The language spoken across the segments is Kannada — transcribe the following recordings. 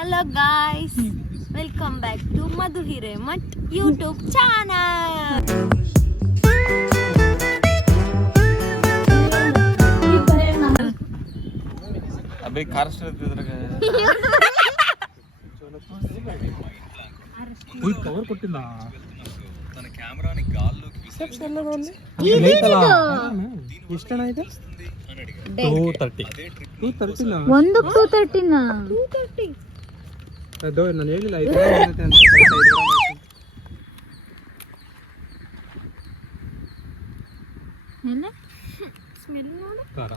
Hello guys, welcome back to Madhu Hiremat YouTube channel. अबे खारस्ट ಫುಲ್ ಕವರ್ ಕೊಟ್ಟಿಲ್ಲ ನನ್ನ ಕ್ಯಾಮೆರಾನ ಗಾಲ್లోకి ವಿಸಿರಿಸಲ್ಲ ಎಷ್ಟು ಜನ ಇದೆ 230 ಒಂದು 230 ಅದು ನಾನು ಹೇಳಿಲ್ಲ 5 ಅಂತ ಏನು ಸ್ಮೆಲ್ ನೋಡು ಖಾರ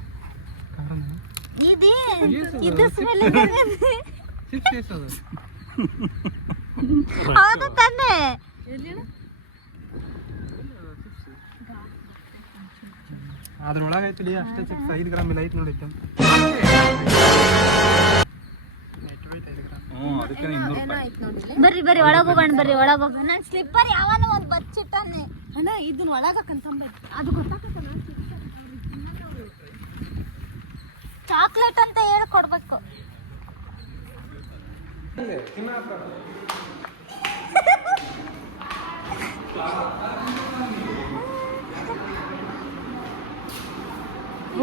ಇದೆ ಇದು ಸ್ಮೆಲ್ ಇದೆ 6 ಡೇಸ್ ಅದು ಹೌದು ತಾನೆ ಅದ್ರೊಳಗೆ ಐತಡಿ ಅಷ್ಟೇ ಚಿಕ್ಕ 5 ಗ್ರಾಮ್ ಇಲ್ಲ ಐತೆ ನೋಡಿ ಬರ್ರಿ ಬರ್ರಿ ಒಳಗೆ ಹೋಗೋಣ ಬರ್ರಿ ಒಳಗೆ ಹೋಗೋಣ ನನ್ನ ಸ್ಲಿಪ್ಪರ್ ಯಾವನೋ ಒಂದು ಬಚ್ಚಿಟ್ಟಾನೆ ಅಣ್ಣ ಇದನ್ನ ಒಳಗೆ ಕನ್ಸಂಬೈತಿ ಅದು ಗೊತ್ತಾಗತ್ತಲ್ಲ ಚಾಕ್ಲೇಟ್ ಅಂತ ಹೇಳಿ ಕೊಡ್ಬೇಕು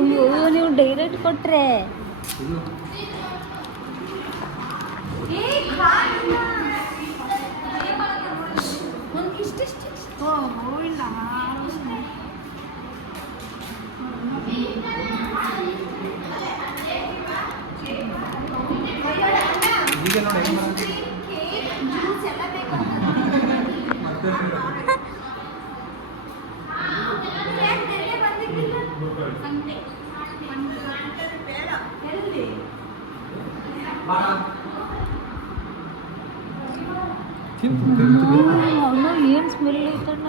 ಅಯ್ಯೋ ನೀವು ಡೈರೆಕ್ಟ್ ಕೊಟ್ರೆ ಏನು ಸ್ಮೆಲ್ ಐತಣ್ಣ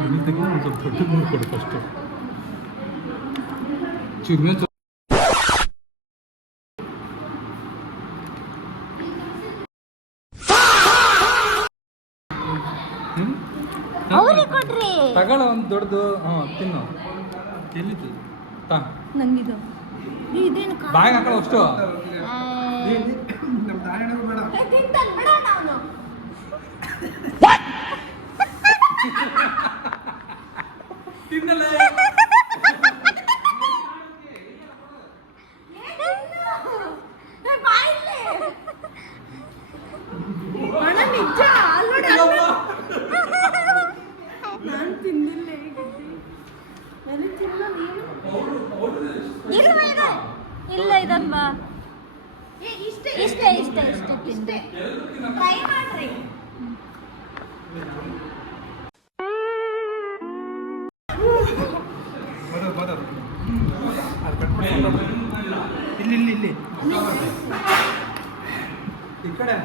ಅವ್ರಿಗೆ ಕೊಡ್ರಿ ತಗೊಳ ಒಂದು ದೊಡ್ಡದು ತಿನ್ನು ಎಲ್ಲಿತ್ತು ತಾ ನಂಗಿದು ಇದೇನು ಬಾಯಿಗೆ ಹಾಕಳ ಅಷ್ಟು ತಿನ್ನಲ್ಲ ಇಲ್ಲ ಇದಮ್ಮ ಇಷ್ಟ ತಿಂದೆ ಟ್ರೈ ಮಾಡ್ರಿ ಇಲ್ಲಿ ಈ ಕಡೆ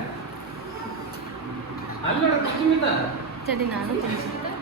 ಸರಿ ನಾನು ತಿನ್ಸುತ್ತೆ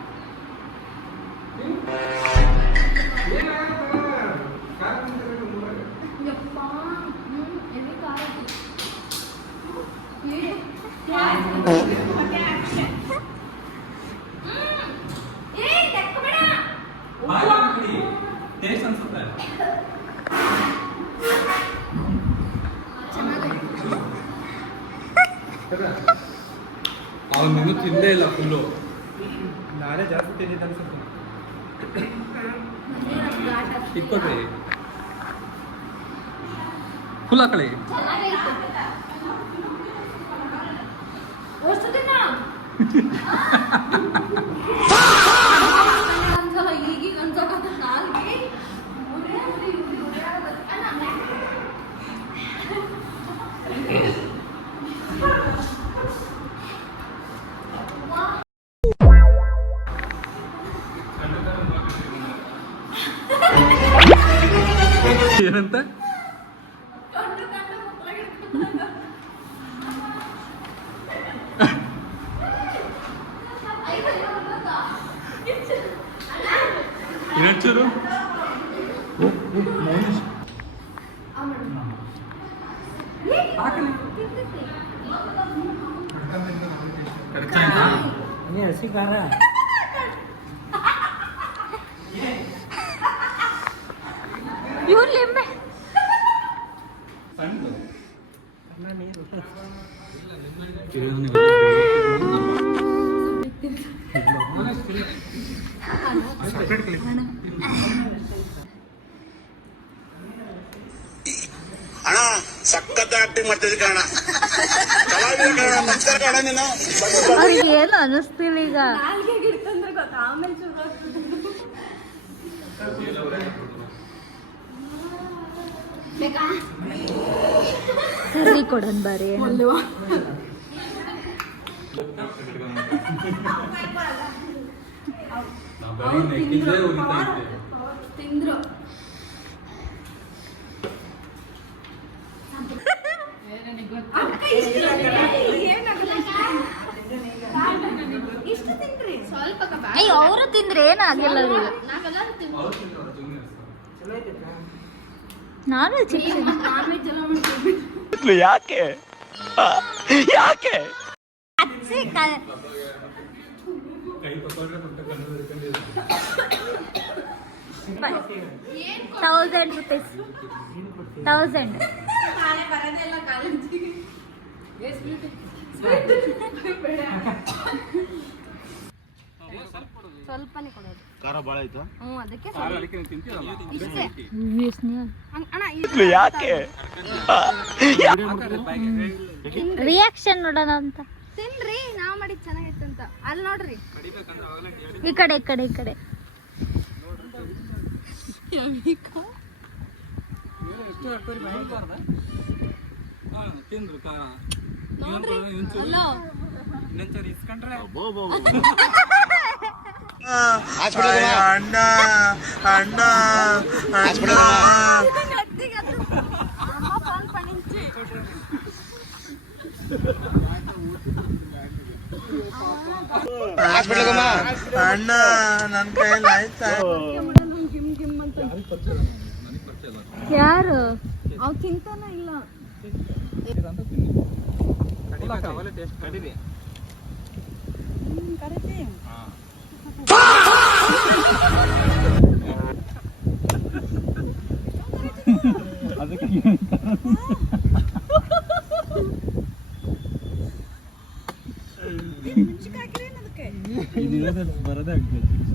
ಅವನು ಇನ್ನೂ ತಿಂದೇ ಇಲ್ಲ ಫುಲ್ಲು ನಾನೇ ಜಾಸ್ತಿ ತಿಂದಿದ್ದ ಅನ್ಸುತ್ತೆ ಇಟ್ಕೊಡ್ರಿ ಫುಲ್ ಹಾಕಳಿ ಏನಂತ ಏನಂಚೂರು ಹಸಿ ಖಾರ ಇವ್ರು ಲಿಂಬೆ ಸಣ್ಣ ನೀರು ಅಣ್ಣ ಸಖತ್ ಆಕ್ಟಿಂಗ್ ಮಾಡ್ತಿದ್ದೆ ಕಾರಣ ಕಲಾವಿದ ಕಾರಣ ನಮಸ್ಕಾರ ಕಾರಣ ನೀನು ಅವ್ರಿಗೆ ಏನು ಅನಿಸ್ತಿಲ್ಲ ಈಗ. ಸರಿ ಕೊಡನ್ ಬಾರಿ. ತಿಂದ್ರು ಅಯ್ಯ ಅವರು ತಿಂದ್ರೆ ಏನಾಗಿಲ್ಲ ಅವ್ರಿಗೆ. ನಾನು ಚಿಪ್ಸ್ ಯಾಕೆ ಯಾಕೆ ₹1000. 1000. ಸ್ವಲ್ಪನೇ ಕೊಡೋದು. ಖಾರ ಭಾಳ ಆಯ್ತಾ ಅದಕ್ಕೆ ಯಾಕೆ ರಿಯಾಕ್ಷನ್ ನೋಡೋಣ ಅಂತ. ತಿನ್ರಿ, ನಾವ್ ಮಾಡಿದ್ ಚೆನ್ನಾಗಿತ್ತು ಅಂತ. ಅಲ್ಲಿ ನೋಡ್ರಿ, ಈ ಕಡೆ ಈ ಕಡೆ ಈ ಕಡೆ. ಅಣ್ಣ ಅಣ್ಣ ಅಣ್ಣ ನನ್ ಕೈಯಲ್ಲಿ ಆಯ್ತಾ ಯಾರು ಅವ್ ತಿಂತಾನ ಇಲ್ಲ.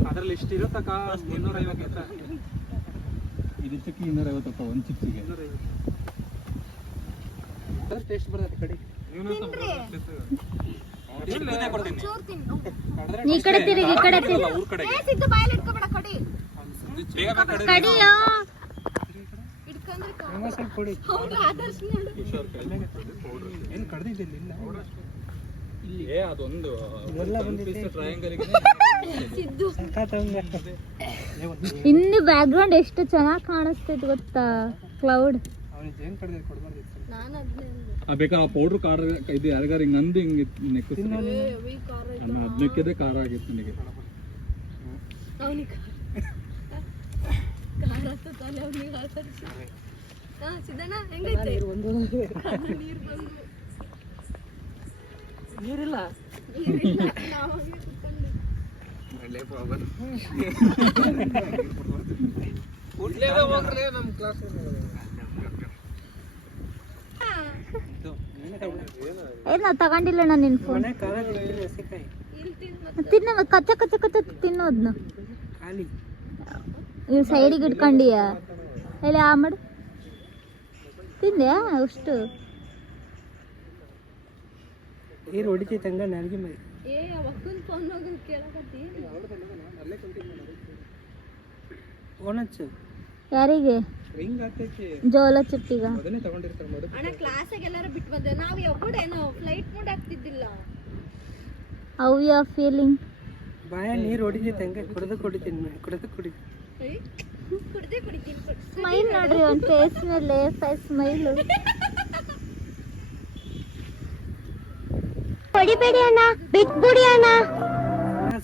ಅದ್ರಲ್ಲಿ ಇಷ್ಟು ಇರುತ್ತಕ್ಕ 250 ಇದಕ್ಕೆ 250 ಒಂದು ಚಿಪ್ಸಿಗೆ ಟೇಸ್ಟ್ ಬರ್ತದೆ ಕಡಿ. ಈ ಕಡೆ ತಿರುಗಿ, ಈ ಕಡೆ ತಿರುಗಿ. ಸಿದ್ದು ಬಾಯಲ್ಲಿ ಇಟ್ಕೊಬೇಡ, ಕಡಿ. ಕಡಿಯೋ ಹೌದು, ಆದರ್ಶ ನೋಡು. ಏನು ಕಡ್ದಿದ್ದಿಲ್ಲ ಇಲ್ಲಿ ಅದೊಂದು ಟ್ರಯಾಂಗಲ್ ಸಿದ್ದು ಇನ್ನು ಬ್ಯಾಕ್ ಗ್ರೌಂಡ್ ಎಷ್ಟು ಚೆನ್ನಾಗಿ ಕಾಣಿಸ್ತೈತೆ ಗೊತ್ತಾ, ಕ್ಲೌಡ್. ನಾನು ಅದ್ನೇ ಬೇಕಾ ಪೌಡ್ರ್ ಖಾರ ಇದು ಯಾರಿಗಾರ ಹಿಂಗೆ ಅಂದು ಹಿಂಗೆ ಹದಿನಕ್ಕಿದೆ ಖಾರ ಆಗಿತ್ತು ನನಗೆ. ಅವನಿಗೆ ಖಾರ ಹತ್ತತಾನೆ, ಅವನಿಗೆ ಆತರಿಸಿ. ಸಿದ್ದಣ್ಣ ಹೆಂಗೈತೆ? ನೀರು ಬಂದು ನೀರಿಲ್ಲ ನಾವಾಗೆ ಕುತ್ಕೊಂಡು. ನಮ್ಮ ಕ್ಲಾಸ್ ಏನ ತಗೊಂಡಿಲ್ಲ ನಾನು ನಿನ್ ಫೋನ್. ಇಲ್ಲಿ ತಿಂದು ಮತ್ತೆ ತಿನ್ನ ಕಚ್ಚ ಕಚ್ಚ ಕಚ್ಚ ತಿನ್ನೋದ್ನ ಖಾಲಿ ಇವ್ ಸೈಡಿಗೆ ಇಟ್ಕೊಂಡಿಯ ಎಲ್ಲಿ ಆ ಮಾಡು ತಿಂದ್ಯಾ ಅಷ್ಟು. ನೀರು ಹೊಡಿತೈತೆ ಹಂಗ ನಾಲ್ಗೆ ಮೇಲೆ ಏ ಅವಕ್ಕನ್ ಫೋನ್ ಹೋಗಿ ಕೇಳಕತ್ತಿ. ಫೋನ್ ಹಚ್ಚು ಯಾರಿಗೆ? ಹಿಂಗ್ ಆಗ್ತೈತಿ ಜೋಲ ಚಿಪ್ಪಿಗ. ಅದನ್ನೇ ತಗೊಂಡಿರ್ತಾರೆ ಮಾಡು. ಅಣ್ಣ ಕ್ಲಾಸಿಗೆ ಎಲ್ಲಾರು ಬಿಟ್ಟು ಬಂದೆ, ನಾವು ಒಬ್ಬಡೇನೋ ಫ್ಲೈಟ್ ಮೂಡ್ ಆಗ್ತಿದ್ದಿಲ್ಲ. How you are feeling? ಬಾಯ ನೀರು ಹೊಡಿತೈತೆ ಹಂಗೆ ಕುಡ್ದು ಕುಡಿತೀನಿ ಕುಡಿತೀನಿ ಕುಡ್ದೆ ಕುಡಿತೀನಿ. ಸ್ಮೈಲ್ ನೋಡ್ರಿ ಒಂದು ಫೇಸ್ ಮೇಲೆ ಸ್ಮೈಲ್. ಹೊಡಿಬೇಡಿ ಅಣ್ಣ, ಬಿಟ್ಬಿಡಿ ಅಣ್ಣ.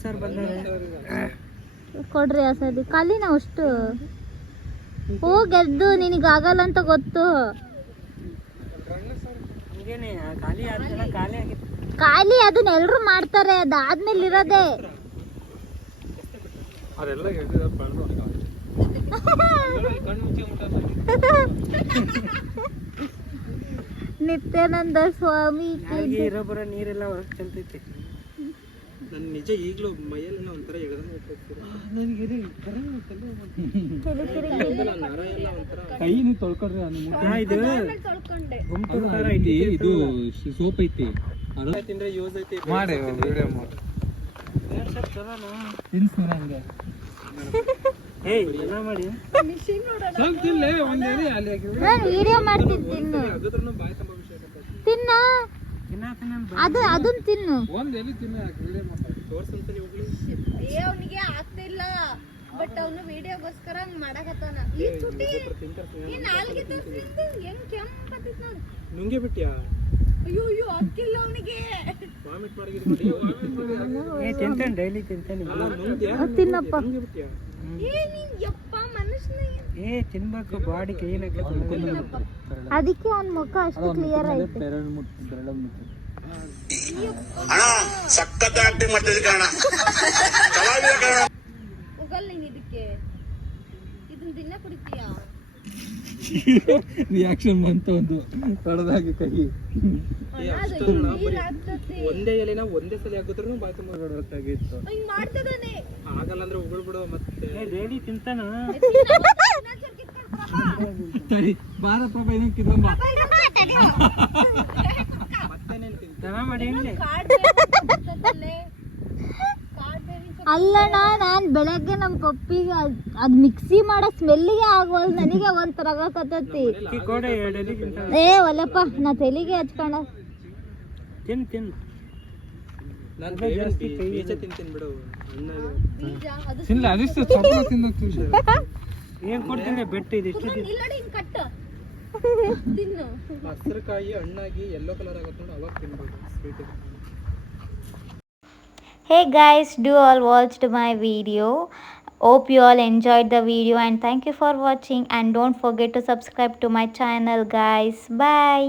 ಸರ್ ಬಂದರೆ ಕೊಡ್ರಿ ಆ ಸರಿ ಖಾಲಿನ ಅಷ್ಟು ಹೋಗೆದ್ದು ನಿನಗಾಗಲ್ಲ ಅಂತ ಗೊತ್ತು. ಹಂಗೇನೆ ಖಾಲಿ ಆದ ಖಾಲಿ ಆಗಿತ್ತು. ಖಾಲಿ ಅದನ್ನ ಎಲ್ರು ಮಾಡ್ತಾರೆ, ಅದಾದ್ಮೇಲೆ ಇರೋದೇ. ಅದೆಲ್ಲ ಹೇಳ್ತಿದ್ದಾರೆ ಬಂದು ಕಣ್ಣು ಮುಚ್ಚಿ ನಿತ್ಯಾನಂದ ಸ್ವಾಮಿ ನಾಲ್ಗೆ ಇರೋ ಬರೋ ನೀರೆಲ್ಲ ಹೊರಗೆ ಚೆಲ್ತೈತೆ. ನನ್ನ ನಿಜ ಈಗಲೂ ಮೈಯಲ್ಲೆಲ್ಲ ಒಂಥರ ಎಳೆದಂಗೆ ನರ ಎಲ್ಲ ಒಂಥರ ಕೈ ನೀವು ತೊಳ್ಕೊಡ್ರಿ ಇದು ತೊಳ್ಕೊಂಡೆ ಗುಂಪು ಥರ ಐತಿ ಐತಿ. ಇದು ಸೋಪ್ ಐತಿ ಅದು ತಿಂದ್ರೆ ಯೂಸ್ ಐತಿ ಮಾಡಿ ವಿಡಿಯೋ ಮಾಡಿ ತಿನ್ಸ್ತೀನಿ ಹಂಗೆ ಏಯ್ ಎಲ್ಲ ಮಾಡಿ ಮಿಷಿನ್ ನೋಡೋಣ ಸ್ವಲ್ಪ ತಿನ್ಲೆ ಒಂದೇ ಅಲ್ಲಿ ನಾನು ವಿಡಿಯೋ ಮಾಡ್ತೀನಿ ತಿನ್ನು ಅದ್ರನ್ನು ಬಾಯಿ ತುಂಬ ವಿಷಯ ತಿನ್ನ ಅದನ್ನ ತಿನ್ನು ಒಂದ್ ಎಲ್ಲಿ ತಿನ್ನ ವಿಡಿಯೋ ಮಾಡಿ ತೋರ್ಸಂತ ಹೋಗ್ಲಿ ಅವನಿಗೆ ಆಗ್ತಿಲ್ಲ ಬಟ್ ಅವನು ವಿಡಿಯೋಗೋಸ್ಕರ ಹಂಗ್ ಮಾಡಕತ್ತಾನ ಈ ಚುಟ್ಟಿ ಈ ನಾಲ್ಗೆ ತೋರ್ಸಿದ್ದು ಹೆಂಗ್ ಕೆಂಪತ್ತಿತ್ ನೋಡು ನುಂಗೆ ಬಿಟ್ಯಾ ಅಯ್ಯೋ ಅಯ್ಯೋ ಆಗ್ತಿಲ್ಲ ಅವನಿಗೆ ವಾಮಿಟ್ ಮಾಡಿದ್ರೆ ಏ ತಿಂತಾನೆ ಡೈಲಿ ತಿಂತಾನೆ. ತಿನ್ನಪ್ಪ ನುಂಗೆ ಬಿಟ್ಯಾ ಏ ನೀನ್ ಯಪ್ಪ ಮನುಷ್ಯನ ಏ ತಿನ್ಬೇಕು ಬಾಡಿ ಕ್ಲೀನ್ ಅದಕ್ಕೆ ಅವನ ಮುಖ ಅಷ್ಟು ಕ್ಲಿಯರ್ ಐತೆ. ಅಣ್ಣ ಸಖತ್ ಆಕ್ಟಿಂಗ್ ಮಾಡ್ತಿದ್ದೆ ಕಣ ಕಲಾವಿದ ಕಣ ಹೋಗಲ್ಲ ನೀನ್ ಇದಕ್ಕೆ ಇದನ್ನ ದಿನ ಕುಡಿತೀಯಾ ರಿಯಾಕ್ಷನ್ ಬಂತು ಒಂದು ತೊಡದಾಗಿ ಕೈ ನೀರ್ ಆಗ್ತದೆ ಒಂದೇ ಎಲೆನ ಒಂದೇ ಸಲ ಆಗಿದ್ರು ಬಾಯಿ ತುಂಬ ಹೊರಡಬೇಕಾಗಿತ್ತು. ಹಿಂಗ್ ಮಾಡ್ತದಾನೆ ಆಗಲ್ಲ ಅಂದ್ರೆ ಉಗುಳ್ಬಿಡು ಮತ್ತೆ ಡೈಲಿ ತಿಂತಾನ. ಬಾರ ಪ್ರಭಾ ಇನ್ನೂ ಕಿದಂಬ ದನ ಮಾಡಿ ಏನ್ಲೆ? ಅಲ್ಲಣ್ಣ ನಾನ್ ಬೆಳಗ್ಗೆ ನಮ್ ಪಪ್ಪಿಗೆ ಅದ್ ಮಿಕ್ಸಿ ಮಾಡೋ ಸ್ಮೆಲ್ಲಿಗೆ ಆಗವಲ್ ನನಗೆ ಒಂಥರ ಆಗಕತ್ತೈತಿ. ಅಕ್ಕಿ ಕೋಡೆ ಡೈಲಿ ತಿಂತಾನ. ಏ ಒಲ್ಲಪ್ಪ ನಾ ತಲೆಗೆ ಹಚ್ಕೊಂಡ ತಿನ್ ನಾನು ಜಾಸ್ತಿ ಕೈ ಬೀಜ ತಿಂತೀನಿ ಬಿಡು ಬೀಜ ಅದು ತಿನ್ಲ ಅದಿಷ್ಟು ಚಪ್ಪಲ ತಿಂದು ಏನ್ ಕೊಡ್ತೀನಿ ಬೆಟ್ಟ ಇದಿಷ್ಟು ಇಲ್ಲಡಿ ಹಿಂಗ್ ಕಟ್ಟ ತಿನ್ನು ಹಸಿರುಕಾಯಿ ಹಣ್ಣಾಗಿ ಯೆಲ್ಲೋ ಕಲರ್ ಆಗುತ್ತೆ ನೋಡಿ ಅವಾಗ ತಿನ್ಬೋದು sweet. Hey guys, do all watched my video. Hope you all enjoyed the video and thank you for watching and don't forget to subscribe to my channel guys. Bye.